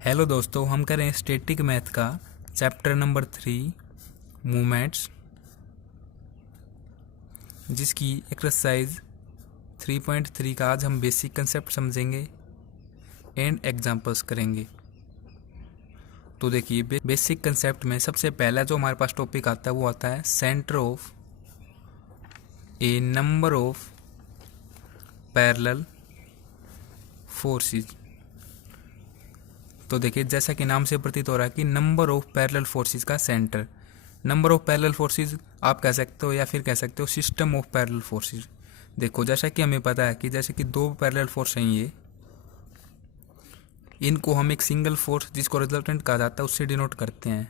Hello दोस्तों, हम करें स्टैटिक मैथ का चैप्टर नंबर 3 मूवमेंट्स, जिसकी एक्सरसाइज 3.3 का आज हम बेसिक कंसेप्ट समझेंगे एंड एग्जांपल्स करेंगे। तो देखिए, बेसिक कंसेप्ट में सबसे पहला जो हमारे पास टॉपिक आता है वो आता है centre of A number of parallel forces. तो देखिए, जैसा कि नाम से प्रतीत हो रहा है कि नंबर ऑफ पैरेलल फोर्सेस का centre. Number of parallel forces आप कह सकते हो या फिर कह सकते हो सिस्टम ऑफ पैरेलल फोर्सेस। देखो, जैसा कि हमें पता है कि जैसे कि दो पैरेलल फोर्स हैं, ये इनको हम एक सिंगल फोर्स जिसको रिजल्टेंट कहा जाता है उससे डिनोट करते हैं।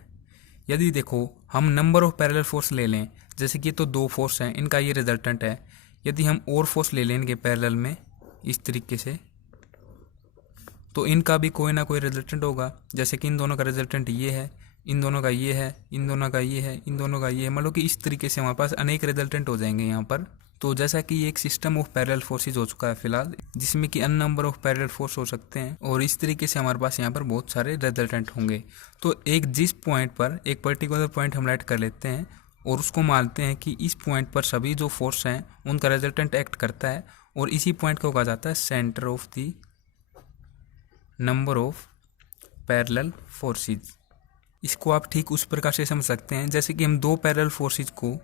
यदि देखो हम नंबर ऑफ पैरेलल फोर्स ले लें, जैसे कि तो दो फोर्स हैं, इनका ये रिजल्टेंट है। यदि हम और फोर्स ले लें इनके पैरेलल में इस तरीके से, तो इनका भी कोई ना कोई रिजल्टेंट होगा। जैसे कि इन दोनों का रिजल्टेंट ये है, इन दोनों का ये है, इन दोनों का ये है, इन दोनों का ये है। मतलब कि इस तरीके से हमारे पास अनेक रिजल्टेंट हो जाएंगे यहाँ पर। तो जैसा कि ये एक सिस्टम ऑफ पैरेलल फोर्सेज हो चुका है फिलहाल, जिसमें कि अन नंबर ऑफ पैरेलल फोर्स हो सकते हैं, और इस तरीके से हमारे पास यहाँ पर बहुत सारे रिजल्टेंट होंगे। तो एक जिस पॉइंट पर एक पर्टिकुलर पॉइंट हम राइट कर लेते हैं और उसको मानते हैं कि इस पॉइंट पर सभी जो फोर्स हैं उनका रिजल्टेंट एक्ट करता है, और इसी पॉइंट को कहा जाता है centre of the number of parallel forces. इसको आप ठीक उस प्रकार से समझ सकते हैं जैसे कि हम दो पैरेलल फोर्सेस को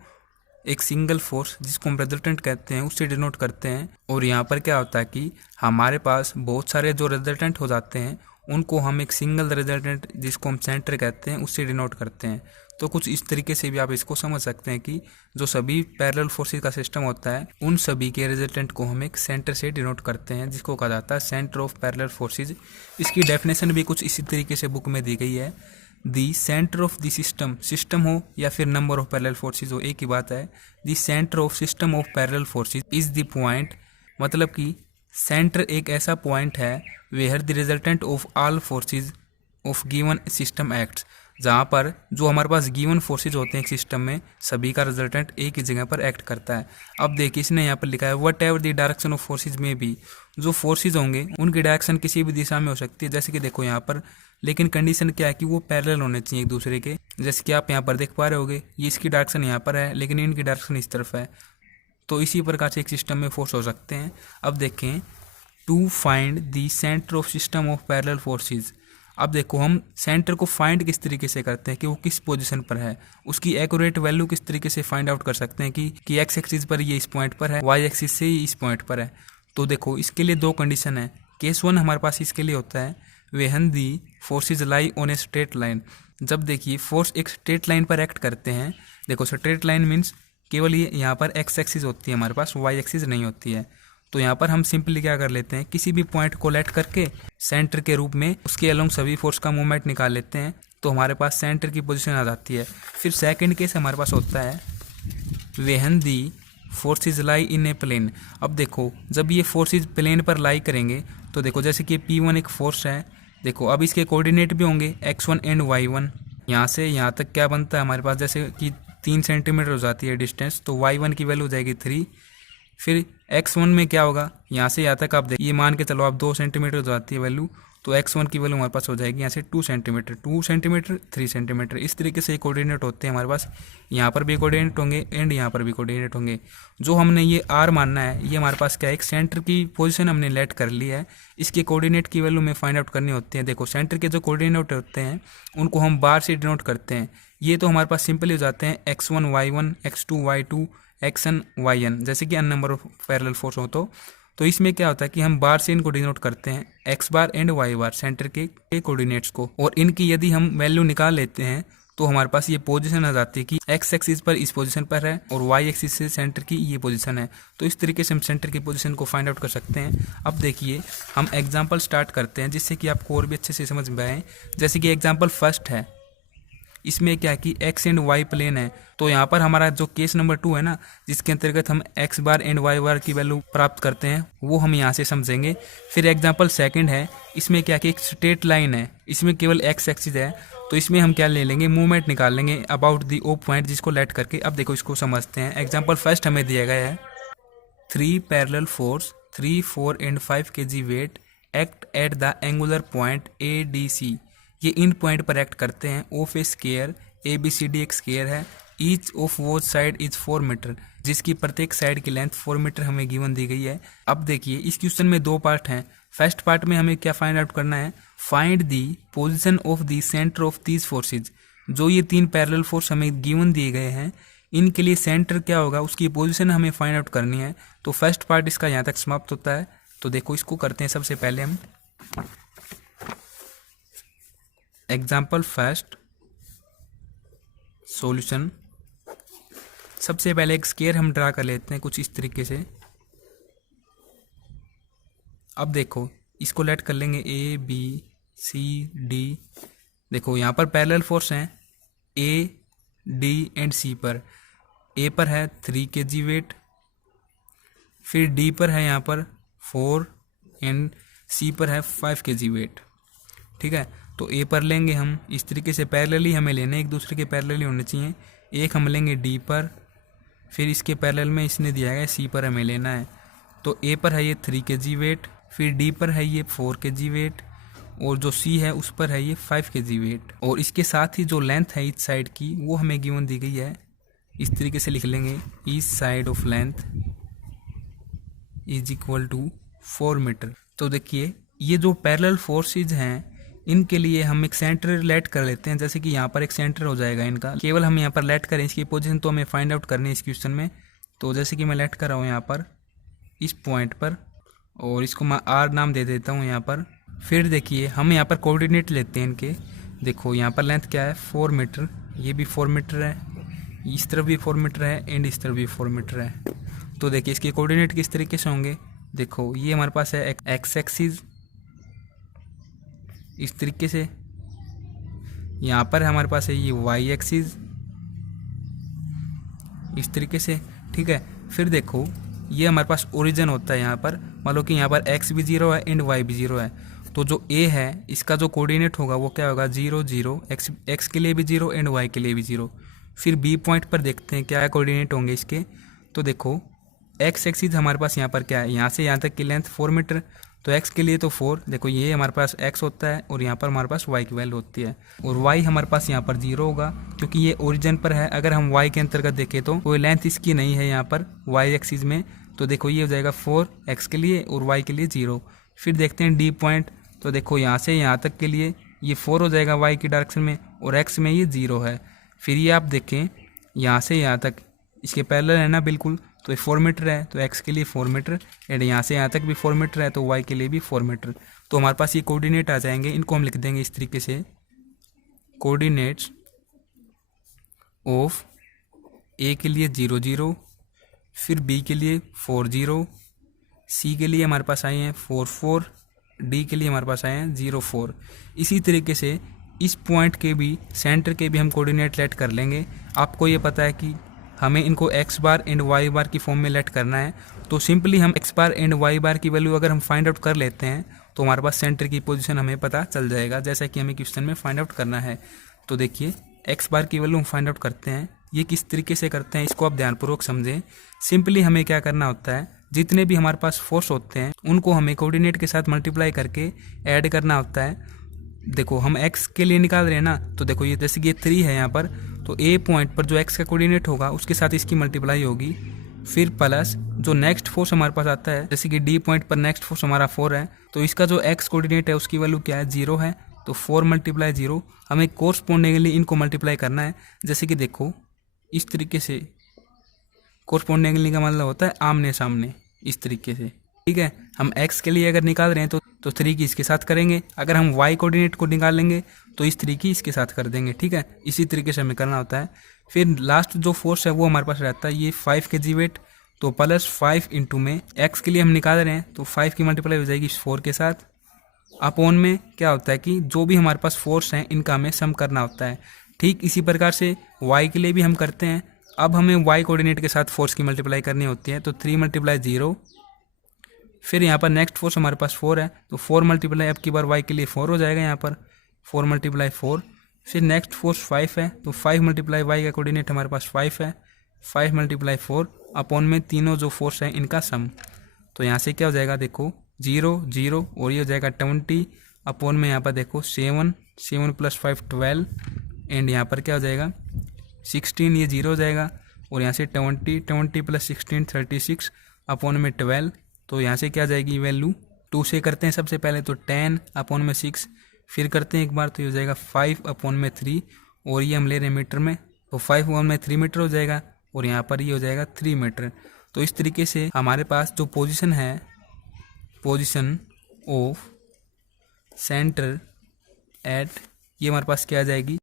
एक सिंगल फोर्स जिसको हम रिजल्टेंट कहते हैं उससे डिनोट करते हैं। और यहाँ पर क्या होता है कि हमारे पास बहुत सारे जो रिजल्टेंट हो जाते हैं उनको हम एक सिंगल रिजल्टेंट जिसको हम सेंटर कहते हैं उससे डिनोट करते हैं। तो कुछ इस तरीके से भी आप इसको समझ सकते हैं कि जो सभी पैरेलल फोर्सेस का सिस्टम होता है उन सभी के रिजल्टेंट को हम एक सेंटर से डिनोट करते हैं, जिसको कहा जाता है सेंटर ऑफ पैरेलल फोर्सेस। इसकी डेफिनेशन भी कुछ इसी तरीके से बुक में दी गई है। The centre of the system हो या फिर नंबर ऑफ पैरेलल फोर्सेस हो, एक ही बात है। The centre of system of parallel forces is the point, मतलब कि सेंटर एक ऐसा पॉइंट है where the resultant of all forces of given system acts, जहाँ पर जो हमारे पास गिवन फोर्सेज होते हैं एक सिस्टम में, सभी का रिजल्टेंट एक ही जगह पर एक्ट करता है। अब देखिए, इसने यहाँ पर लिखा है what ever the direction of forces में भी, जो फोर्सेज होंगे उनकी डायरेक्शन किसी भी दिशा में हो सकती है। जैसे कि देखो यहाँ पर, लेकिन कंडीशन क्या है कि वो पैरेलल होने चाहिए एक दूसरे के। जैसे कि आप यहाँ पर देख पा रहे होगे, ये इसकी डायरेक्शन यहाँ पर है लेकिन इनकी डायरेक्शन इस तरफ है। तो इसी प्रकार से एक सिस्टम में फोर्स हो सकते हैं। अब देखें, to find the centre of system of parallel forces. अब देखो, हम सेंटर को फाइंड किस तरीके से करते हैं कि वो किस पोजीशन पर है, उसकी एक्यूरेट वैल्यू किस तरीके से फाइंड आउट कर सकते हैं कि एक्स एक्सिस पर ये इस पॉइंट पर है, वाई एक्सिस से इस पॉइंट पर है। तो देखो, इसके लिए दो कंडीशन है। केस 1 हमारे पास इसके लिए होता है वेहन दी forces lie on a straight line. जब देखिए फोर्स एक स्ट्रेट लाइन पर एक्ट करते हैं, देखो स्ट्रेट लाइन मीन्स केवल ये यहाँ पर एक्स एक्सिस होती है हमारे पास, वाई एक्सिस नहीं होती है। तो यहाँ पर हम सिंपली क्या कर लेते हैं, किसी भी पॉइंट को लेट करके सेंटर के रूप में उसके अलोंग सभी फोर्स का मूवमेंट निकाल लेते हैं, तो हमारे पास सेंटर की पोजीशन आ जाती है। फिर सेकंड केस हमारे पास होता है वेहन दी फोर्सेज लाई इन ए प्लेन। अब देखो, जब ये फोर्सेज प्लेन पर लाई करेंगे, तो देखो जैसे कि P1 एक फोर्स है, देखो अब इसके कोऑर्डिनेट भी होंगे x1 एंड y1। यहाँ से यहाँ तक क्या बनता है हमारे पास, जैसे कि 3 सेंटीमीटर हो जाती है डिस्टेंस, तो y1 की वैल्यू हो जाएगी 3। फिर x1 में क्या होगा, यहाँ से यहाँ तक आप देखिए, ये मान के चलो आप 2 सेंटीमीटर हो जाती है वैल्यू, तो x1 की वैल्यू हमारे पास हो जाएगी यहाँ से 2 सेंटीमीटर, 2 सेंटीमीटर, 3 सेंटीमीटर। इस तरीके से कोऑर्डिनेट होते हैं हमारे पास। यहाँ पर भी कोऑर्डिनेट होंगे एंड यहाँ पर भी कोऑर्डिनेट होंगे। जो हमने ये r मानना है, ये हमारे पास क्या है, एक सेंटर की पोजीशन हमने लेट कर ली है। इसके कोऑर्डिनेट की वैल्यू में फाइंड आउट करनी होती है। देखो, सेंटर के जो कोऑर्डिनेट होते हैं उनको हम बार से डिनोट करते हैं। ये तो हमारे पास सिंपल हो जाते हैं x1 y1, x2 y2, xn yn, जैसे कि अन नंबर ऑफ पैरेलल फोर्स हो। तो इसमें क्या होता है कि हम बार से इनको डिनोट करते हैं, X bar and Y bar, centre के कोऑर्डिनेट्स को। और इनकी यदि हम वैल्यू निकाल लेते हैं तो हमारे पास ये पोजीशन आ जाती है कि एक्स एक्सिस पर इस पोजीशन पर है और वाई एक्सिस से सेंटर की ये पोजीशन है। तो इस तरीके से हम सेंटर की पोजीशन को फाइंड आउट कर सकते हैं। अब देखिए, हम एग्जांपल स्टार्ट करते हैं जिससे कि आपको और भी अच्छे से समझ में आए। जैसे कि एग्जांपल फर्स्ट है, इसमें क्या है कि एक्स एंड वाई प्लेन है। तो यहाँ पर हमारा जो केस नंबर 2 है ना, जिसके अंतर्गत हम एक्स बार एंड वाई बार की वैल्यू प्राप्त करते हैं, वो हम यहाँ से समझेंगे। फिर एग्जांपल सेकंड है, इसमें क्या कि एक स्ट्रेट लाइन है, इसमें केवल एक्स एक्सिस है, तो इसमें हम क्या ले लेंगे, मूवमेंट निकाल लेंगे अबाउट दी ओ पॉइंट, जिसको लेट करके। अब देखो, इसको समझते हैं। एग्जाम्पल फर्स्ट हमें दिया गया है 3 parallel force 3, 4 and 5 kg weight act at the angular point ADC, ये इन पॉइंट पर एक्ट करते हैं ऑफ ए स्केयर ABCD एक स्केयर है, ईच ऑफ वो साइड इज 4 मीटर, जिसकी प्रत्येक साइड की लेंथ 4 मीटर हमें गिवन दी गई है। अब देखिए इस क्वेश्चन में 2 पार्ट हैं। फर्स्ट पार्ट में हमें क्या फाइंड आउट करना है, find the position of the centre of these forces. जो ये 3 पैरेलल फोर्स हमें गिवन दिए गए हैं, इनके लिए सेंटर क्या होगा, उसकी पोजीशन हमें फाइंड आउट करनी है। तो फर्स्ट पार्ट इसका यहाँ तक समाप्त होता है। तो देखो इसको करते हैं सबसे पहले हम एग्जाम्पल फर्स्ट सॉल्यूशन। सबसे पहले एक स्केयर हम ड्रा कर लेते हैं कुछ इस तरीके से। अब देखो इसको लेट कर लेंगे ABCD। देखो यहाँ पर पैरेलल फोर्स हैं AD एंड C पर। A पर है 3 kg वेट, फिर D पर है यहाँ पर 4 एंड C पर है 5 kg वेट। ठीक है, तो A पर लेंगे हम इस तरीके से, पैरेलली हमें लेने, एक दूसरे के पैरेलली होने चाहिए। एक हम लेंगे D पर, फिर इसके पैरेलल में इसने दिया है C पर हमें लेना है। तो A पर है ये 3 kg वेट, फिर D पर है ये 4 kg वेट, और जो C है उस पर है ये 5 kg वेट। और इसके साथ ही जो लेंथ है इस साइड की वो हमें गिवन दी गई है। इस तरीके से लिख लेंगे each side of length is equal to 4 metre. तो देखिए ये जो पैरेलल फोर्सेज हैं इनके लिए हम एक सेंटर लेट कर लेते हैं। जैसे कि यहाँ पर एक सेंटर हो जाएगा इनका, केवल हम यहाँ पर लेट करें, इसकी पोजीशन तो हमें फाइंड आउट करनी है इस क्वेश्चन में। तो जैसे कि मैं लेट कर रहा हूँ यहाँ पर इस पॉइंट पर, और इसको मैं R नाम दे देता हूँ यहाँ पर। फिर देखिए हम यहाँ पर कोऑर्डिनेट लेते हैं इनके। देखो यहाँ पर लेंथ क्या है 4 मीटर, ये भी 4 मीटर है, इस तरफ भी 4 मीटर है एंड इस तरफ भी 4 मीटर है। तो देखिए इसके कोऑर्डिनेट किस तरीके से होंगे। देखो ये हमारे पास है एक्स एक्सिस इस तरीके से, यहाँ पर हमारे पास है ये वाई एक्सिस इस तरीके से। ठीक है, फिर देखो ये हमारे पास ओरिजिन होता है यहाँ पर, मान लो कि यहाँ पर एक्स भी 0 है एंड वाई भी 0 है। तो जो ए है इसका जो कोऑर्डिनेट होगा वो क्या होगा 0 0, एक्स के लिए भी 0 एंड वाई के लिए भी 0। फिर बी पॉइंट पर देखते हैं क्या कोऑर्डिनेट होंगे इसके। तो देखो एक्स एक्सिस हमारे पास यहाँ पर क्या है, यहाँ से यहाँ तक की लेंथ 4 मीटर, तो x के लिए तो 4, देखो ये हमारे पास x होता है और यहाँ पर हमारे पास y की वैल्यू होती है, और y हमारे पास यहाँ पर 0 होगा क्योंकि ये ओरिजिन पर है। अगर हम y के अंतर्गत देखें तो कोई लेंथ इसकी नहीं है यहाँ पर y एक्सिस में, तो देखो ये हो जाएगा 4 x के लिए और y के लिए 0। फिर देखते हैं d पॉइंट, तो देखो यहाँ से यहाँ तक के लिए ये 4 हो जाएगा y की डायरेक्शन में और x में ये 0 है। फिर ये आप देखें यहाँ से यहाँ तक इसके पैरेलल है ना बिल्कुल, तो ये 4 मीटर है तो x के लिए 4 मीटर एंड यहाँ से यहाँ तक भी 4 मीटर है तो y के लिए भी 4 मीटर। तो हमारे पास ये कोऑर्डिनेट आ जाएंगे, इनको हम लिख देंगे इस तरीके से, कोऑर्डिनेट्स ऑफ a के लिए 0 0, फिर b के लिए 4 0, c के लिए हमारे पास आए हैं 4 4, d के लिए हमारे पास आए हैं 0 4। इसी तरीके से इस पॉइंट के भी सेंटर के भी हम कोऑर्डिनेट लेट कर लेंगे। आपको ये पता है कि हमें इनको x बार एंड y बार की फॉर्म में लेट करना है, तो सिंपली हम x बार एंड y बार की वैल्यू अगर हम फाइंड आउट कर लेते हैं तो हमारे पास सेंटर की पोजीशन हमें पता चल जाएगा, जैसा कि हमें क्वेश्चन में फाइंड आउट करना है। तो देखिए x बार की वैल्यू हम फाइंड आउट करते हैं, ये किस तरीके से करते हैं इसको आप ध्यानपूर्वक समझें। सिंपली हमें क्या करना होता है, जितने भी हमारे पास फोर्स होते हैं उनको हमें कोऑर्डिनेट के साथ मल्टीप्लाई करके ऐड करना होता है। देखो हम x के लिए निकाल रहे हैं ना, तो देखो ये जैसे कि ये 3 है यहाँ पर, तो a पॉइंट पर जो x का कोऑर्डिनेट होगा उसके साथ इसकी मल्टीप्लाई होगी, फिर प्लस जो नेक्स्ट फोर्स हमारे पास आता है, जैसे कि d पॉइंट पर नेक्स्ट फोर्स हमारा 4 है, तो इसका जो x कोऑर्डिनेट है उसकी वैल्यू क्या है 0 है, तो 4 × 0 हमें कोरस्पोंडिंगली इनको मल्टीप्लाई करना है। जैसे कि देखो इस तरीके से, कोरस्पोंडिंगली का मतलब होता है आमने सामने इस तरीके से। ठीक है, हम x के लिए अगर निकाल रहे हैं तो 3 की इसके साथ करेंगे, अगर हम y कोऑर्डिनेट को निकाल लेंगे तो इस 3 की इसके साथ कर देंगे। ठीक है, इसी तरीके से हमें करना होता है। फिर लास्ट जो फोर्स है वो हमारे पास रहता है ये 5 kg वेट, तो प्लस 5 इंटू में x के लिए हम निकाल रहे हैं तो 5 की मल्टीप्लाई हो जाएगी 4 के साथ, अपॉन में क्या होता है कि जो भी हमारे पास फोर्स हैं इनका हमें सम करना होता है। ठीक इसी प्रकार से y के लिए भी हम करते हैं। अब हमें y कोऑर्डिनेट के साथ फोर्स की मल्टीप्लाई करनी होती है, तो 3 × 0, फिर यहाँ पर नेक्स्ट फोर्स हमारे पास 4 है, तो 4 मल्टीप्लाई अब की बार y के लिए 4 हो जाएगा यहाँ पर, 4 × 4। फिर नेक्स्ट फोर्स 5 है, तो 5 × y का कोऑर्डिनेट हमारे पास 5 है, 5 × 4 अपॉन में तीनों जो फोर्स हैं इनका सम। तो यहाँ से क्या हो जाएगा, देखो 0 0 और ये हो जाएगा 20 अपॉन में यहाँ पर देखो 7 7 + 5 12 एंड यहाँ पर क्या हो जाएगा 16, ये 0 हो जाएगा और यहाँ से 20 20 + 16 36 अपॉन में 12, तो यहाँ से क्या आ जाएगी वैल्यू 2 से करते हैं सबसे पहले तो 10 अपॉन में 6, फिर करते हैं एक बार तो ये हो जाएगा 5 अपॉन में 3 और ये हम ले रहे हैं मीटर में, तो 5 अपॉन में 3 मीटर हो जाएगा और यहाँ पर ये हो जाएगा 3 मीटर। तो इस तरीके से हमारे पास जो पोजीशन है, पोजीशन ऑफ सेंटर एट, ये हमारे पास क्या आ जाएगी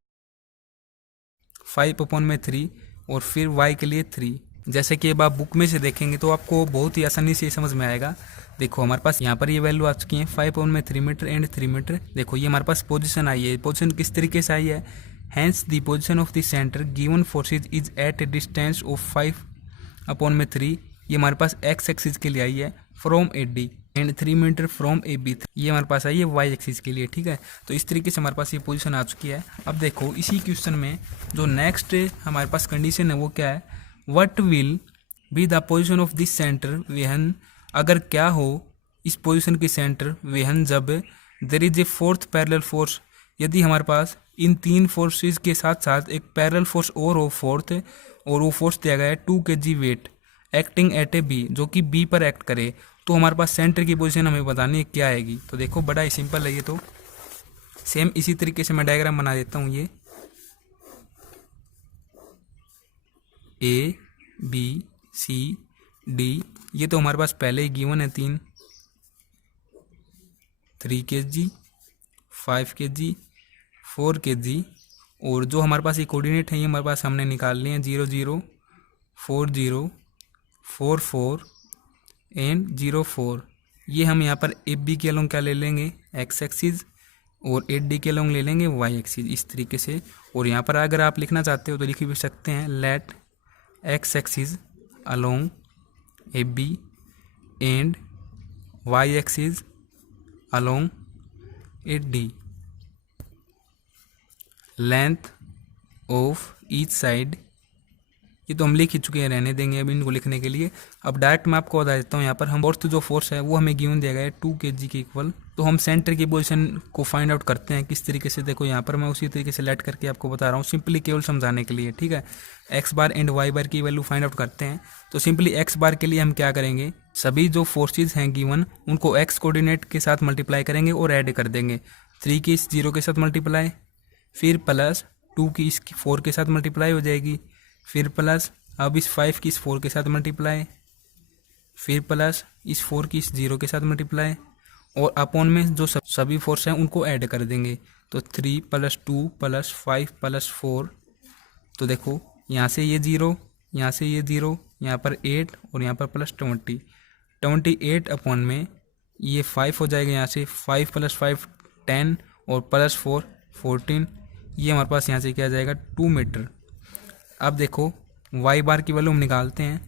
5 अपॉन में 3 और फिर y के लिए 3। जैसे कि अब आप बुक में से देखेंगे तो आपको बहुत ही आसानी से समझ में आएगा। देखो हमारे पास यहाँ पर ये वैल्यू आ चुकी है 5 अपॉन में 3 मीटर एंड 3 मीटर। देखो ये हमारे पास पोजीशन आई है, पोजीशन किस तरीके से आई है, hence the position of the centre given forces is at a distance of 5 upon में 3, ये हमारे पास x एक्सिस के लिए आई है from AD and 3 metre from AB, ये हमारे पास आई है y एक्सिस के लिए। ठीक है, तो इस तरीके से हमारे पास ये पोजीशन आ चुकी है। अब देखो इसी क्वेश्चन में जो नेक्स्ट हमारे पास कंडीशन है वो क्या है, what will be the position of this centre when, अगर क्या हो इस पोजीशन की सेंटर वेहन जब there is a fourth parallel force, यदि हमारे पास इन 3 फोर्सेस के साथ साथ एक पैरेलल फोर्स और हो फोर्थ, और वो फोर्स दिया गया है 2 kg weight acting at A B, जो कि बी पर एक्ट करे, तो हमारे पास सेंटर की पोजीशन हमें बतानी है क्या आएगी। तो देखो बड़ा ही सिंपल है ये, तो सेम इसी तरीके से मैं डायग्राम बना देता हूँ। ये ABCD, ये तो हमारे पास पहले ही गिवन है 3 kg 5 kg 4 kg, और जो हमारे पास ये कोऑर्डिनेट है ये हमारे पास हमने निकाल लिए हैं 0 0 4 0 4 4 एंड 0 4। ये हम यहाँ पर AB के अलोंग क्या ले लेंगे x एक्सिस और 8D के अलोंग ले लेंगे y एक्सिस, इस तरीके से। और यहाँ पर अगर आप लिखना चाहते हो तो लिख भी सकते हैं, let x axis along AB and y axis along 8D, length of each side, ये तो हम लिख ही चुके हैं, रहने देंगे अभी इनको लिखने के लिए। अब डायरेक्ट मैं आपको बता देता हूँ, यहाँ पर हम फोर्थ जो फोर्स है वो हमें गिवन दिया गया है 2 kg के इक्वल, तो हम सेंटर की पोजीशन को फाइंड आउट करते हैं किस तरीके से। देखो यहाँ पर मैं उसी तरीके से लेट करके आपको बता रहा हूँ सिंपली केवल समझाने के लिए। ठीक है, एक्स बार एंड वाई बार की वैल्यू फाइंड आउट करते हैं। तो सिंपली एक्स बार के लिए हम क्या करेंगे, सभी जो फोर्सेज हैं गिवन उनको एक्स कोऑर्डिनेट के साथ मल्टीप्लाई करेंगे और ऐड कर देंगे। 3 की इस 0 के साथ मल्टीप्लाई, फिर प्लस 2 की इस 4 के साथ मल्टीप्लाई हो जाएगी, फिर प्लस अब इस 5 की इस 4 के साथ मल्टीप्लाई, फिर प्लस इस 4 की इस 0 के साथ मल्टीप्लाई, और अपॉन में जो सभी फोर्स हैं उनको ऐड कर देंगे। तो 3 + 2 + 5 + 4, तो देखो यहाँ से ये 0, यहाँ से ये 0, यहाँ पर 8 और यहाँ पर प्लस 20, 28 अपॉन में ये 5 हो जाएगा, यहाँ से 5 + 5 10 और प्लस 4 14, ये हमारे पास यहाँ से क्या आ जाएगा 2 मीटर। अब देखो वाई बार की वैल्यू हम निकालते हैं,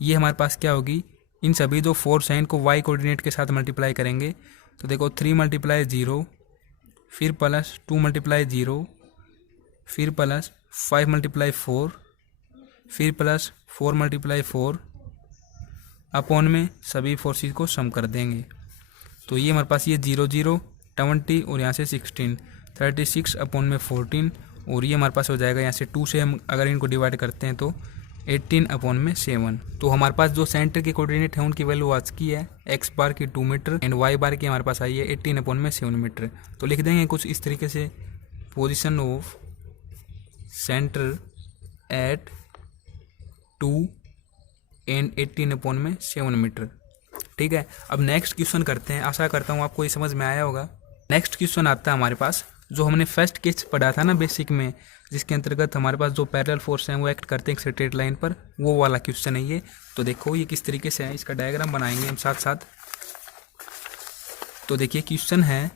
ये हमारे पास क्या होगी, इन सभी जो फोर्स हैं इनको वाई कोऑर्डिनेट के साथ मल्टीप्लाई करेंगे। तो देखो 3 × 0, फिर प्लस 2 × 0, फिर प्लस 5 × 4, फिर प्लस 4 × 4, अपॉन में सभी फोर्सेस को सम कर देंगे। तो ये हमारे पास ये 0 0 20 और यहाँ से 16 36 अपॉन में 14, और ये हमारे पास हो जाएगा यहाँ से 2 से हम अगर इनको डिवाइड करते हैं तो 18 अपॉन में 7। तो हमारे पास जो सेंटर के कोऑर्डिनेट हैं उनकी वैल्यू आज की है एक्स बार की 2 मीटर एंड वाई बार की हमारे पास आई है 18 अपॉन में 7 मीटर। तो लिख देंगे कुछ इस तरीके से, position of centre at 2 and 18 upon में 7 मीटर। ठीक है, अब नेक्स्ट क्वेश्चन करते हैं, आशा करता हूँ आपको ये समझ में आया होगा। नेक्स्ट क्वेश्चन आता है हमारे पास, जो हमने फर्स्ट केस पढ़ा था ना बेसिक में, जिसके अंतर्गत हमारे पास जो पैरेलल फोर्स हैं वो एक्ट करते हैं एक स्ट्रेट लाइन पर, वो वाला क्वेश्चन है ये। तो देखो ये किस तरीके से है, इसका डायग्राम बनाएंगे हम साथ साथ। तो देखिए क्वेश्चन है,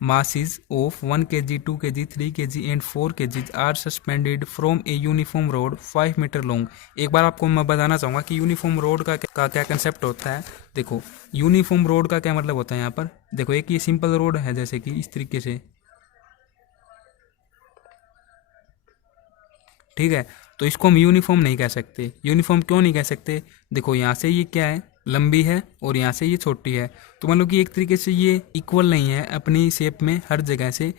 masses of 1 kg 2 kg 3 kg and 4 kg are suspended from a uniform rod 5 metre long. एक बार आपको मैं बताना चाहूँगा कि यूनिफॉर्म रोड का क्या कंसेप्ट होता है। देखो यूनिफॉर्म रोड का क्या मतलब होता है, यहाँ पर देखो एक ये सिंपल रोड है जैसे कि इस तरीके से, ठीक है, तो इसको हम यूनिफॉर्म नहीं कह सकते। यूनिफॉर्म क्यों नहीं कह सकते, देखो यहाँ से ये क्या है लंबी है और यहाँ से ये छोटी है। तो मान लो कि एक तरीके से ये इक्वल नहीं है अपनी शेप में हर जगह से,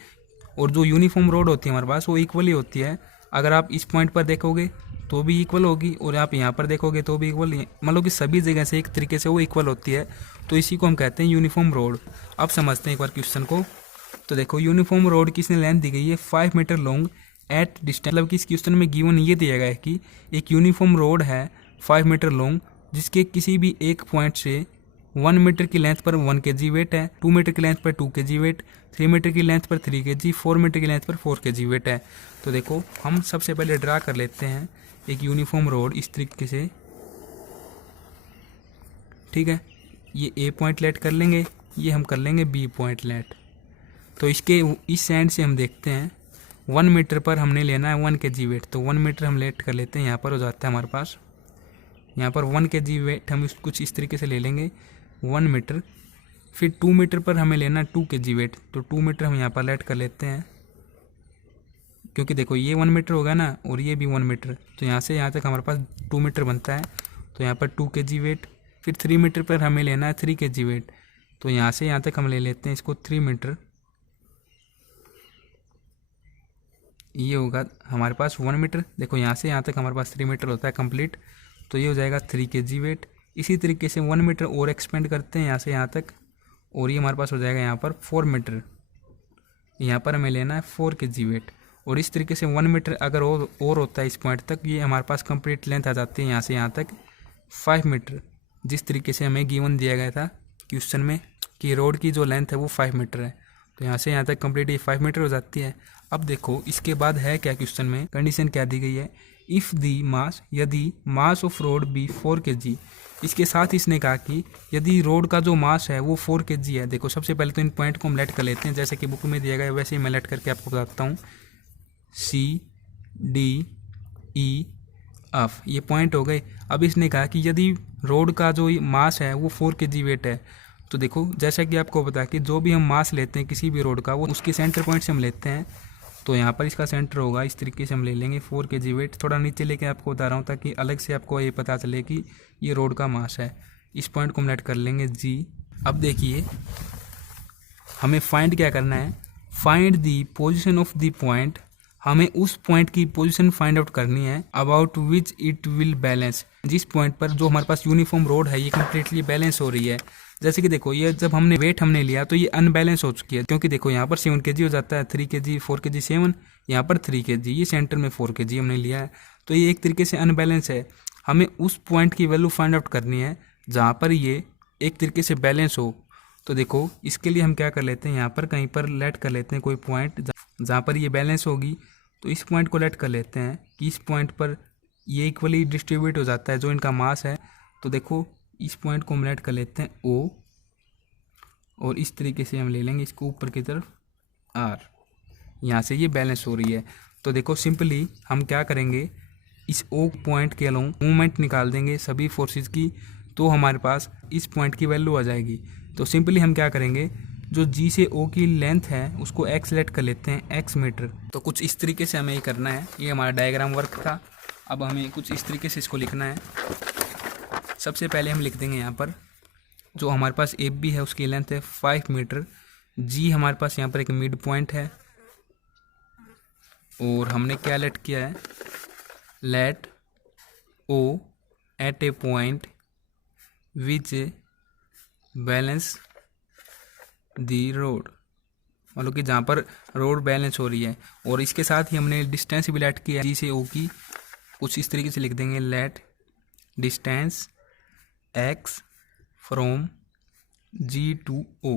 और जो यूनिफॉर्म रोड होती है हमारे पास वो इक्वल ही होती है। अगर आप इस पॉइंट पर देखोगे तो भी इक्वल होगी, और आप यहाँ पर देखोगे तो भी इक्वल, मान लो कि सभी जगह से एक तरीके से वो इक्वल होती है। तो इसी को हम कहते हैं यूनिफॉर्म रोड। अब समझते हैं एक बार क्वेश्चन को। तो देखो यूनिफॉर्म रोड की इसने लेंथ दी गई है 5 मीटर लॉन्ग एट डिस्टेंस, मतलब कि इस क्वेश्चन में गिवन ये दिया गया है कि एक यूनिफॉर्म रोड है 5 मीटर लॉन्ग जिसके किसी भी एक पॉइंट से 1 मीटर की लेंथ पर 1 kg वेट है, 2 मीटर की लेंथ पर 2 kg वेट, 3 मीटर की लेंथ पर 3 kg, 4 मीटर की लेंथ पर 4 kg वेट है। तो देखो हम सबसे पहले ड्रा कर लेते हैं एक यूनिफॉर्म रोड इस तरीके से, ठीक है। ये ए पॉइंट लेट कर लेंगे, ये हम कर लेंगे बी पॉइंट लेट। तो इसके इस एंड से हम देखते हैं 1 मीटर पर हमने लेना है 1 kg वेट, तो 1 मीटर हम लेट कर लेते हैं, यहाँ पर हो जाता है हमारे पास, यहाँ पर 1 kg वेट हम कुछ इस तरीके से ले लेंगे 1 मीटर। फिर 2 मीटर पर हमें लेना 2 kg वेट, तो 2 मीटर हम यहाँ पर लेट कर लेते हैं, क्योंकि देखो ये 1 मीटर होगा ना और ये भी 1 मीटर, तो यहाँ से यहाँ तक हमारे पास 2 मीटर बनता है। तो यहाँ पर 2 kg वेट। फिर 3 मीटर पर हमें लेना है 3 kg वेट, तो यहाँ से यहाँ तक हम ले लेते हैं इसको 3 मीटर, ये होगा हमारे पास 1 मीटर। देखो यहाँ से यहाँ तक हमारे पास 3 मीटर होता है कंप्लीट, तो ये हो जाएगा 3 kg वेट। इसी तरीके से 1 मीटर और एक्सपेंड करते हैं यहाँ से यहाँ तक, और ये हमारे पास हो जाएगा यहाँ पर 4 मीटर, यहाँ पर हमें लेना है 4 kg वेट। और इस तरीके से 1 मीटर अगर और होता है इस पॉइंट तक, ये हमारे पास कंप्लीट लेंथ आ जाती है यहाँ से यहाँ तक 5 मीटर, जिस तरीके से हमें गिवन दिया गया था क्वेश्चन में कि रोड की जो लेंथ है वो 5 मीटर है। तो यहाँ से यहाँ तक कंप्लीट ये 5 मीटर हो जाती है। अब देखो इसके बाद है क्या क्वेश्चन में, कंडीशन क्या दी गई है, इफ़ दी मास, यदि mass of rod be 4 kg। इसके साथ इसने कहा कि यदि रोड का जो मास है वो 4 kg है। देखो सबसे पहले तो इन पॉइंट को हम लेट कर लेते हैं, जैसे कि बुक में दिया गया है वैसे ही मैं लेट करके आपको बताता हूँ। C D E F ये पॉइंट हो गए। अब इसने कहा कि यदि रोड का जो मास है वो 4 kg वेट है, तो देखो जैसा कि आपको पता है कि जो भी हम मास लेते हैं किसी भी रोड का वो उसके सेंटर पॉइंट से हम लेते हैं। तो यहाँ पर इसका सेंटर होगा इस तरीके से हम ले लेंगे 4 kg वेट। थोड़ा नीचे लेके आपको बता रहा हूँ ताकि अलग से आपको ये पता चले कि ये रोड का मास है। इस पॉइंट को हम लेट कर लेंगे G। अब देखिए हमें फाइंड क्या करना है, find the position of the point, हमें उस पॉइंट की पोजीशन फाइंड आउट करनी है about which it will balance, जिस पॉइंट पर जो हमारे पास यूनिफॉर्म रोड है ये कम्प्लीटली बैलेंस हो रही है। जैसे कि देखो ये जब हमने वेट हमने लिया तो ये अनबैलेंस हो चुकी है, क्योंकि देखो यहाँ पर 7 kg हो जाता है, 3 kg 4 kg 7, यहाँ पर 3 kg, ये सेंटर में 4 kg हमने लिया है, तो ये एक तरीके से अनबैलेंस है। हमें उस पॉइंट की वैल्यू फाइंड आउट करनी है जहाँ पर ये एक तरीके से बैलेंस हो। तो देखो इसके लिए हम क्या कर लेते हैं, यहाँ पर कहीं पर लेट कर लेते हैं कोई पॉइंट जहाँ पर ये बैलेंस होगी। तो इस पॉइंट को लेट कर लेते हैं कि इस पॉइंट पर ये इक्वली डिस्ट्रीब्यूट हो जाता है जो इनका मास है। तो देखो इस पॉइंट को हम लेट कर लेते हैं O, और इस तरीके से हम ले लेंगे इसको ऊपर की तरफ R, यहाँ से ये बैलेंस हो रही है। तो देखो सिंपली हम क्या करेंगे, इस O पॉइंट के अलोंग मूवमेंट निकाल देंगे सभी फोर्सेस की, तो हमारे पास इस पॉइंट की वैल्यू आ जाएगी। तो सिंपली हम क्या करेंगे, जो G से O की लेंथ है उसको x लेट कर लेते हैं x मीटर। तो कुछ इस तरीके से हमें ये करना है, ये हमारा डायग्राम वर्क था। अब हमें कुछ इस तरीके से इसको लिखना है। सबसे पहले हम लिख देंगे यहाँ पर जो हमारे पास AB है उसकी लेंथ है 5 मीटर, G हमारे पास यहाँ पर एक मिड पॉइंट है, और हमने क्या लेट किया है, let O at a point which balance the rod, मतलब कि जहाँ पर रोड बैलेंस हो रही है। और इसके साथ ही हमने डिस्टेंस भी लेट किया है G से O की, कुछ इस तरीके से लिख देंगे, let distance x from G to O,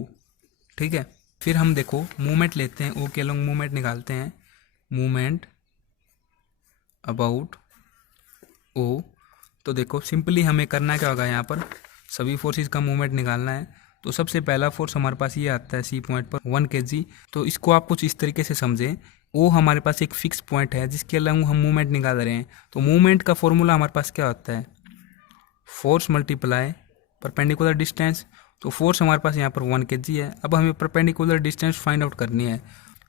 ठीक है। फिर हम देखो मूवमेंट लेते हैं, O के अलोंग मूवमेंट निकालते हैं, मूवमेंट अबाउट O। तो देखो सिंपली हमें करना क्या होगा, यहाँ पर सभी फोर्सेस का मूवमेंट निकालना है। तो सबसे पहला फोर्स हमारे पास ये आता है C पॉइंट पर 1 kg। तो इसको आप कुछ इस तरीके से समझें, वो हमारे पास एक फिक्स पॉइंट है जिसके अलावा हम मूवमेंट निकाल रहे हैं। तो मूवमेंट का फॉर्मूला हमारे पास क्या होता है, फोर्स मल्टीप्लाई परपेंडिकुलर डिस्टेंस। तो फोर्स हमारे पास यहाँ पर 1 kg है। अब हमें परपेंडिकुलर डिस्टेंस फाइंड आउट करनी है,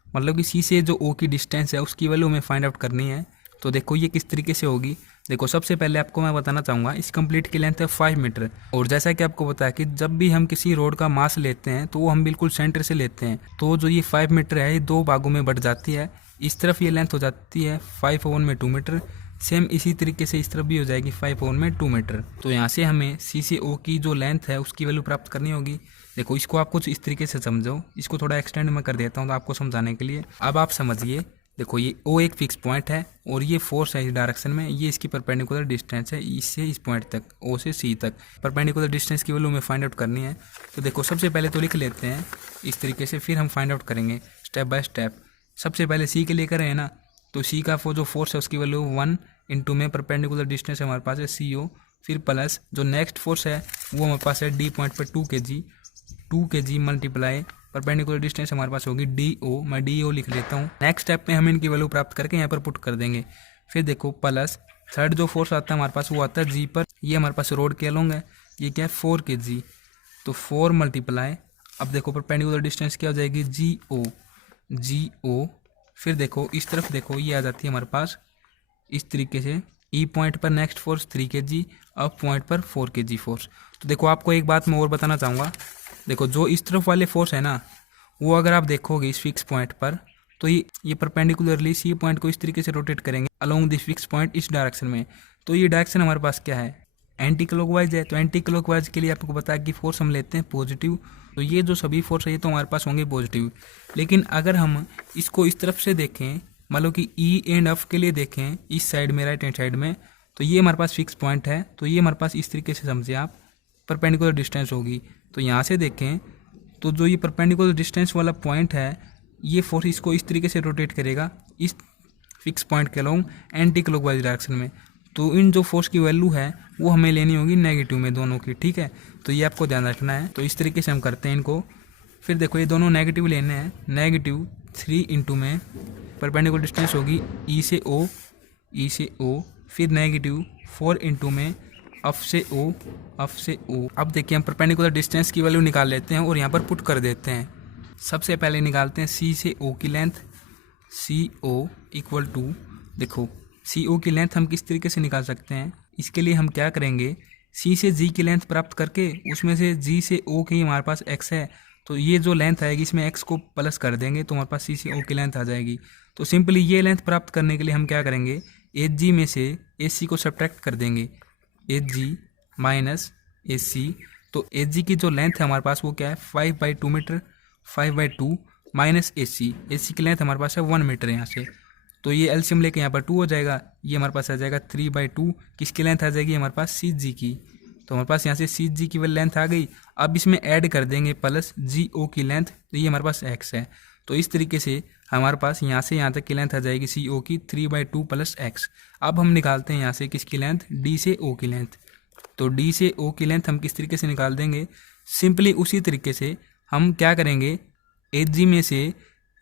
मतलब कि C से जो O की डिस्टेंस है उसकी वैल्यू हमें फाइंड आउट करनी है। तो देखो ये किस तरीके से होगी, देखो सबसे पहले आपको मैं बताना चाहूँगा इस कंप्लीट की लेंथ है 5 मीटर। और जैसा कि आपको पता है कि जब भी हम किसी रोड का मास लेते हैं तो वो हम बिल्कुल सेंटर से लेते हैं, तो जो ये 5 मीटर है ये 2 भागों में बढ़ जाती है। इस तरफ ये लेंथ हो जाती है 5/2 मीटर, सेम इसी तरीके से इस तरफ भी हो जाएगी 5/2 मीटर। तो यहाँ से हमें सी से ओ की जो लेंथ है उसकी वैल्यू प्राप्त करनी होगी। देखो इसको आप कुछ इस तरीके से समझो, इसको थोड़ा एक्सटेंड मैं कर देता हूँ तो आपको समझाने के लिए। अब आप समझिए, देखो ये ओ एक फिक्स पॉइंट है और ये फोर्स है इस डायरेक्शन में, ये इसकी परपेंडिकुलर डिस्टेंस है इससे इस पॉइंट तक, ओ से सी तक। परपेंडिकुलर डिस्टेंस की वैल्यू हमें फाइंड आउट करनी है। तो देखो सबसे पहले तो लिख लेते हैं इस तरीके से, फिर हम फाइंड आउट करेंगे स्टेप बाय स्टेप। सबसे पहले सी के लिए करें ना, तो सी का जो फोर्स है उसकी वैल्यू 1 इंटू में परपेंडिकुलर डिस्टेंस हमारे पास है सी ओ, फिर प्लस जो नेक्स्ट फोर्स है वो हमारे पास है डी पॉइंट पर 2 kg मल्टीप्लाई परपेंडिकुलर डिस्टेंस हमारे पास होगी डी ओ, मैं डी ओ लिख लेता हूँ। नेक्स्ट स्टेप में हम इनकी वैल्यू प्राप्त करके यहाँ पर पुट कर देंगे। फिर देखो प्लस थर्ड जो फोर्स आता है हमारे पास वो आता है जी पर, ये हमारे पास रोड के अलोंग है, ये क्या है 4 kg, तो 4 मल्टीप्लाई, अब देखो परपेंडिकुलर डिस्टेंस क्या हो जाएगी जी ओ। फिर देखो इस तरफ देखो ये आ जाती है हमारे पास इस तरीके से, ई पॉइंट पर नेक्स्ट फोर्स 3 kg, अब पॉइंट पर 4 kg फोर्स। तो देखो आपको एक बात मैं और बताना चाहूँगा, देखो जो इस तरफ वाले फोर्स है ना वो अगर आप देखोगे इस फिक्स पॉइंट पर, तो ये परपेंडिकुलरली सी पॉइंट को इस तरीके से रोटेट करेंगे अलोंग दिस फिक्स पॉइंट इस डायरेक्शन में। तो ये डायरेक्शन हमारे पास क्या है, एंटी क्लॉकवाइज है। तो एंटी क्लॉकवाइज के लिए आपको पता है कि फोर्स हम लेते हैं पॉजिटिव, तो ये जो सभी फोर्स है ये तो हमारे पास होंगे पॉजिटिव। लेकिन अगर हम इसको इस तरफ से देखें, मान लो कि ई एंड एफ के लिए देखें इस साइड में राइट हैंड साइड में, तो ये हमारे पास फिक्स पॉइंट है, तो ये हमारे पास इस तरीके से समझिए आप परपेंडिकुलर डिस्टेंस होगी। तो यहाँ से देखें तो जो ये परपेंडिकुलर डिस्टेंस वाला पॉइंट है ये फोर्स इसको इस तरीके से रोटेट करेगा इस फिक्स पॉइंट के अलोंग एंटी क्लॉकवाइज डायरेक्शन में। तो इन जो फोर्स की वैल्यू है वो हमें लेनी होगी नेगेटिव में दोनों की, ठीक है। तो ये आपको ध्यान रखना है। तो इस तरीके से हम करते हैं इनको। फिर देखो ये दोनों नेगेटिव लेने हैं, नेगेटिव 3 इंटू में परपेंडिकुलर डिस्टेंस होगी ई से ओ, फिर नेगेटिव 4 इंटू में अफ से ओ। अब देखिए हम परपेंडिकुलर डिस्टेंस की वैल्यू निकाल लेते हैं और यहाँ पर पुट कर देते हैं। सबसे पहले निकालते हैं सी से ओ की लेंथ, सी ओ इक्वल टू, देखो सी ओ की लेंथ हम किस तरीके से निकाल सकते हैं, इसके लिए हम क्या करेंगे, सी से जी की लेंथ प्राप्त करके उसमें से जी से ओ की हमारे पास एक्स है, तो ये जो लेंथ आएगी इसमें एक्स को प्लस कर देंगे तो हमारे पास सी से ओ की लेंथ आ जाएगी। तो सिंपली ये लेंथ प्राप्त करने के लिए हम क्या करेंगे, एच जी में से एच सी को सब्ट्रैक्ट कर देंगे, H G minus H C. तो एच जी की जो लेंथ है हमारे पास वो क्या है 5/2 मीटर, 5/2 माइनस एच सी की लेंथ हमारे पास है 1 मीटर यहाँ से। तो ये एलसीएम लेके यहाँ पर 2 हो जाएगा, ये हमारे पास आ जाएगा 3/2, किसकी लेंथ आ जाएगी हमारे पास सी जी की। तो हमारे पास यहाँ से सी जी की वह लेंथ आ गई। अब इसमें ऐड कर देंगे प्लस जी ओ की लेंथ, तो ये हमारे पास एक्स है। तो इस तरीके से हमारे पास यहाँ से यहाँ तक की लेंथ आ जाएगी सी ओ की 3/2 प्लस एक्स। अब हम निकालते हैं यहाँ से किसकी लेंथ, डी से ओ की लेंथ। तो डी से ओ की लेंथ हम किस तरीके से निकाल देंगे, सिंपली उसी तरीके से हम क्या करेंगे, एच जी में से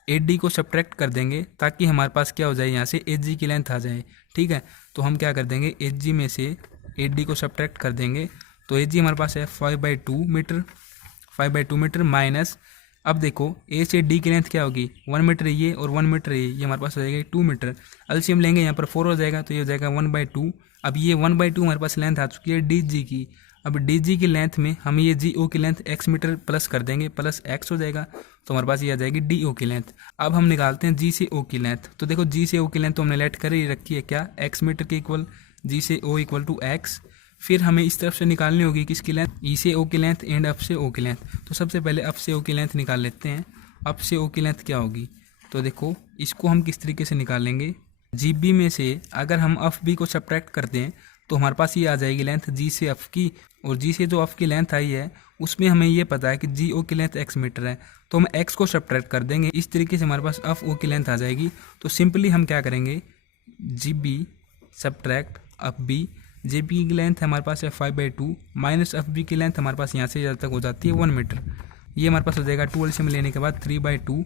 एच डी को सब्ट्रैक्ट कर देंगे ताकि हमारे पास क्या हो जाए, यहाँ से एच जी की लेंथ आ जाए, ठीक है। तो हम क्या कर देंगे, एच जी में से एच डी को सब्ट्रैक्ट कर देंगे, तो एच जी हमारे पास है 5/2 मीटर माइनस, अब देखो ए से डी की लेंथ क्या होगी 1 मीटर ये और 1 मीटर ये हमारे पास हो जाएगा 2 मीटर। एलसीएम लेंगे यहाँ पर 4 हो जाएगा, तो ये हो जाएगा 1/2। अब ये 1/2 हमारे पास लेंथ आ चुकी है डी जी की। अब डी जी की लेंथ में हम ये जी ओ की लेंथ एक्स मीटर प्लस कर देंगे, प्लस एक्स हो जाएगा, तो हमारे पास ये आ जाएगी डी ओ की लेंथ। अब हम निकालते हैं जी से ओ की लेंथ। तो देखो जी से ओ की लेंथ तो हमने लेट कर ही रखी है क्या, एक्स मीटर के इक्वल जी से ओ इक्वल टू एक्स। फिर हमें इस तरफ से निकालनी होगी किसकी लेंथ, ई से ओ की लेंथ एंड अप से ओ की लेंथ। तो सबसे पहले अप से ओ की लेंथ निकाल लेते हैं। अप से ओ की लेंथ क्या होगी, तो देखो इसको हम किस तरीके से निकालेंगे, जी बी में से अगर हम अफ बी को सब्ट्रैक्ट कर दें तो हमारे पास ये आ जाएगी लेंथ जी से अफ की, और जी से जो अफ की लेंथ आई है उसमें हमें ये पता है कि जी ओ की लेंथ एक्स मीटर है, तो हम एक्स को सब्ट्रैक्ट कर देंगे, इस तरीके से हमारे पास अफ ओ की लेंथ आ जाएगी। तो सिंपली हम क्या करेंगे, G B subtract F B, J B की लेंथ हमारे पास है 5/2 माइनस एफ बी की लेंथ हमारे पास यहाँ से यहाँ तक हो जाती है 1 मीटर, ये हमारे पास हो जाएगा 2 एलसीएम लेने के बाद 3/2।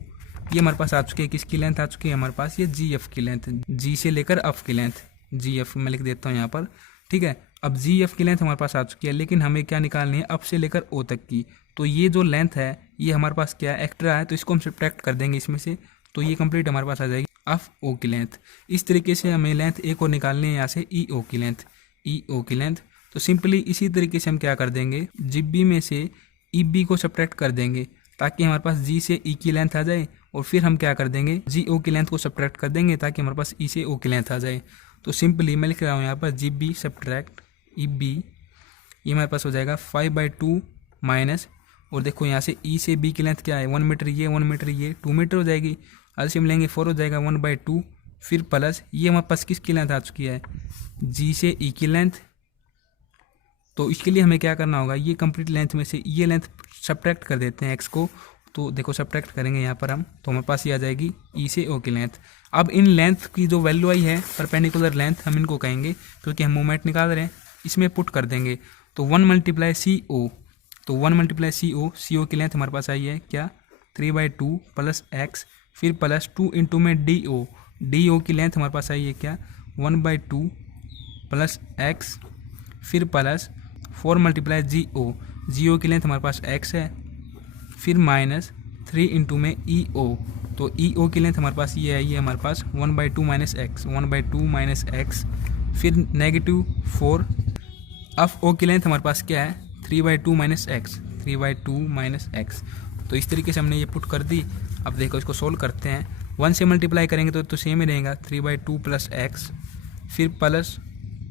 ये हमारे पास आ चुकी है किसकी लेंथ आ चुकी है हमारे पास, ये जी एफ की लेंथ, जी से लेकर एफ की लेंथ, जी एफ मैं लिख देता हूँ यहाँ पर, ठीक है। अब जी एफ की लेंथ हमारे पास आ चुकी है, लेकिन हमें क्या निकालनी है, अप से लेकर ओ तक की। तो ये जो लेंथ है ये हमारे पास क्या है, एक्स्ट्रा है, तो इसको हम सब्ट्रैक्ट कर देंगे इसमें से, तो ये कंप्लीट हमारे पास आ जाएगी ऑफ ओ की लेंथ। इस तरीके से हमें लेंथ ए को निकालनी है यहाँ से ई ओ की लेंथ, ई ओ की लेंथ। तो सिंपली इसी तरीके से हम क्या कर देंगे, जी बी में से ई बी को सब्ट्रैक्ट कर देंगे ताकि हमारे पास जी से ई की लेंथ आ जाए, और फिर हम क्या कर देंगे, जी ओ की लेंथ को सब्ट्रैक्ट कर देंगे ताकि हमारे पास ई से ओ की लेंथ आ जाए। तो सिंपली मैं लिख रहा हूँ यहाँ पर G B subtract E B, ये हमारे पास हो जाएगा 5/2 माइनस, और देखो यहाँ से ई से बी की लेंथ क्या है 1 मीटर, ये 1 मीटर, ये 2 मीटर हो जाएगी। एलसीएम लेंगे 4 हो जाएगा 1/2, फिर प्लस ये हमारे पास किसकी लेंथ आ चुकी है, जी से ई की लेंथ। तो इसके लिए हमें क्या करना होगा, ये कंप्लीट लेंथ में से ये लेंथ सब्ट्रैक्ट कर देते हैं एक्स को। तो देखो सब्ट्रैक्ट करेंगे यहाँ पर हम, तो हमारे पास ये आ जाएगी ई से ओ की लेंथ। अब इन लेंथ की जो वैल्यू आई है परपेंडिकुलर लेंथ, हम इनको कहेंगे क्योंकि हम मूवमेंट निकाल रहे हैं, इसमें पुट कर देंगे। तो 1 मल्टीप्लाई सी ओ, तो 1 मल्टीप्लाई सी ओ की लेंथ हमारे पास आई है क्या 3/2 प्लस एक्स, फिर प्लस 2 इंटू में डी ओ की लेंथ हमारे पास आई है क्या 1/2 प्लस एक्स, फिर प्लस 4 मल्टीप्लाई जी ओ की लेंथ हमारे पास एक्स है, फिर माइनस 3 इंटू में ई ओ, तो ई ओ की लेंथ हमारे पास ये आई है हमारे पास 1/2 माइनस एक्स, 1/2 माइनस एक्स, फिर -4 ऑफ ओ की लेंथ हमारे पास क्या है 3/2 माइनस एक्स, 3/2 माइनस एक्स। तो इस तरीके से हमने ये पुट कर दी। अब देखो इसको सोल्व करते हैं, 1 से मल्टीप्लाई करेंगे तो सेम ही रहेगा 3/2 प्लस एक्स, फिर प्लस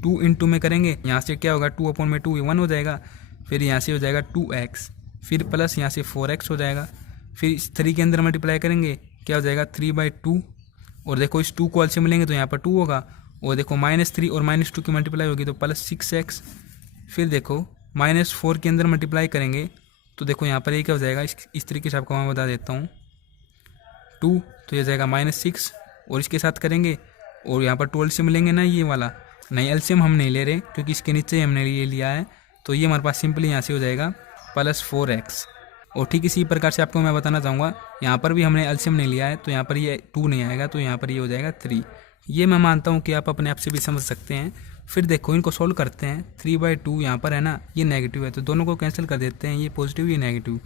2 इंटू में करेंगे, यहाँ से क्या होगा 2/2 1 हो जाएगा, फिर यहाँ से हो जाएगा 2x, फिर प्लस यहाँ से 4x हो जाएगा, फिर इस 3 के अंदर मल्टीप्लाई करेंगे क्या हो जाएगा 3/2, और देखो इस 2 को एलसीएम मिलेंगे तो यहाँ पर 2 होगा, और देखो -3 और -2 की मल्टीप्लाई होगी तो प्लस 6x, फिर देखो -4 के अंदर मल्टीप्लाई करेंगे तो देखो यहाँ पर ये क्या हो जाएगा, इस तरीके से आपको मैं बता देता हूँ 2, तो ये जाएगा -6, और इसके साथ करेंगे और यहाँ पर 2 एलसीएम मिलेंगे ना, ये वाला नहीं, एलसीएम हम नहीं ले रहे क्योंकि इसके नीचे हमने ये लिया है, तो ये हमारे पास सिंपली यहाँ से हो जाएगा प्लस 4x। और ठीक इसी प्रकार से आपको मैं बताना चाहूँगा, यहाँ पर भी हमने एलसीएम नहीं लिया है तो यहाँ पर ये 2 नहीं आएगा, तो यहाँ पर ये हो जाएगा 3। ये मैं मानता हूँ कि आप अपने आप से भी समझ सकते हैं। फिर देखो इनको सोल्व करते हैं, 3/2 यहाँ पर है ना, ये नेगेटिव है तो दोनों को कैंसिल कर देते हैं, ये पॉजिटिव ये नेगेटिव।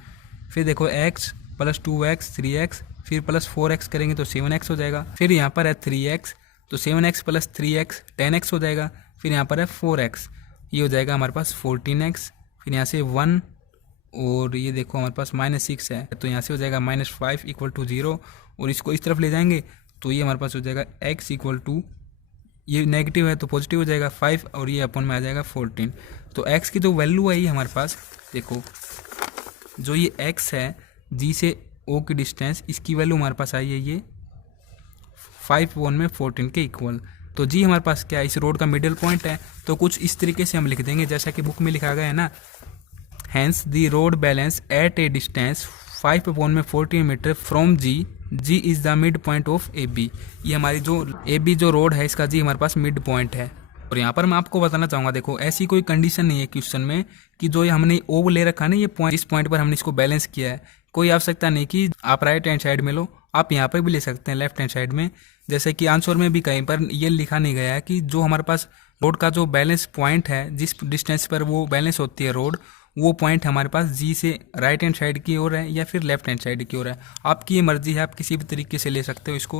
फिर देखो x प्लस 2x 3x, फिर प्लस 4x करेंगे तो 7x हो जाएगा, फिर यहाँ पर है 3x, तो 7x प्लस 3x 10x हो जाएगा, फिर यहाँ पर है 4x, ये हो जाएगा हमारे पास 14x, फिर यहाँ से 1, और ये देखो हमारे पास -6 है तो यहाँ से हो जाएगा -5 = 0, और इसको इस तरफ ले जाएंगे तो ये हमारे पास हो जाएगा x = ये नेगेटिव है तो पॉजिटिव हो जाएगा 5, और ये अपन में आ जाएगा 14। तो x की जो वैल्यू आई है हमारे पास, देखो जो ये x है g से o की डिस्टेंस, इसकी वैल्यू हमारे पास आई है ये 5/14 के इक्वल। तो जी हमारे पास क्या है, इस रोड का मिडिल पॉइंट है, तो कुछ इस तरीके से हम लिख देंगे जैसा कि बुक में लिखा गया है ना, hence the rod balance at a distance 5/14 metre from G is the mid point of A B. ये हमारी जो ए बी जो रोड है इसका जी हमारे पास मिड पॉइंट है। और यहाँ पर मैं आपको बताना चाहूँगा, देखो ऐसी कोई कंडीशन नहीं है क्वेश्चन में कि जो ये हमने ओ ले रखा है ना, ये पॉइंट, इस पॉइंट पर हमने इसको बैलेंस किया है, कोई आवश्यकता नहीं कि आप राइट हैंड साइड में लो, आप यहाँ पर भी ले सकते हैं लेफ्ट हैंड साइड में। जैसे कि आंसर में भी कहीं पर ये लिखा नहीं गया है कि जो हमारे पास रोड का जो बैलेंस पॉइंट है, जिस डिस्टेंस पर वो बैलेंस होती है रोड, वो पॉइंट हमारे पास जी से राइट हैंड साइड की ओर है या फिर लेफ्ट हैंड साइड की ओर है। आपकी ये मर्जी है, आप किसी भी तरीके से ले सकते हो इसको।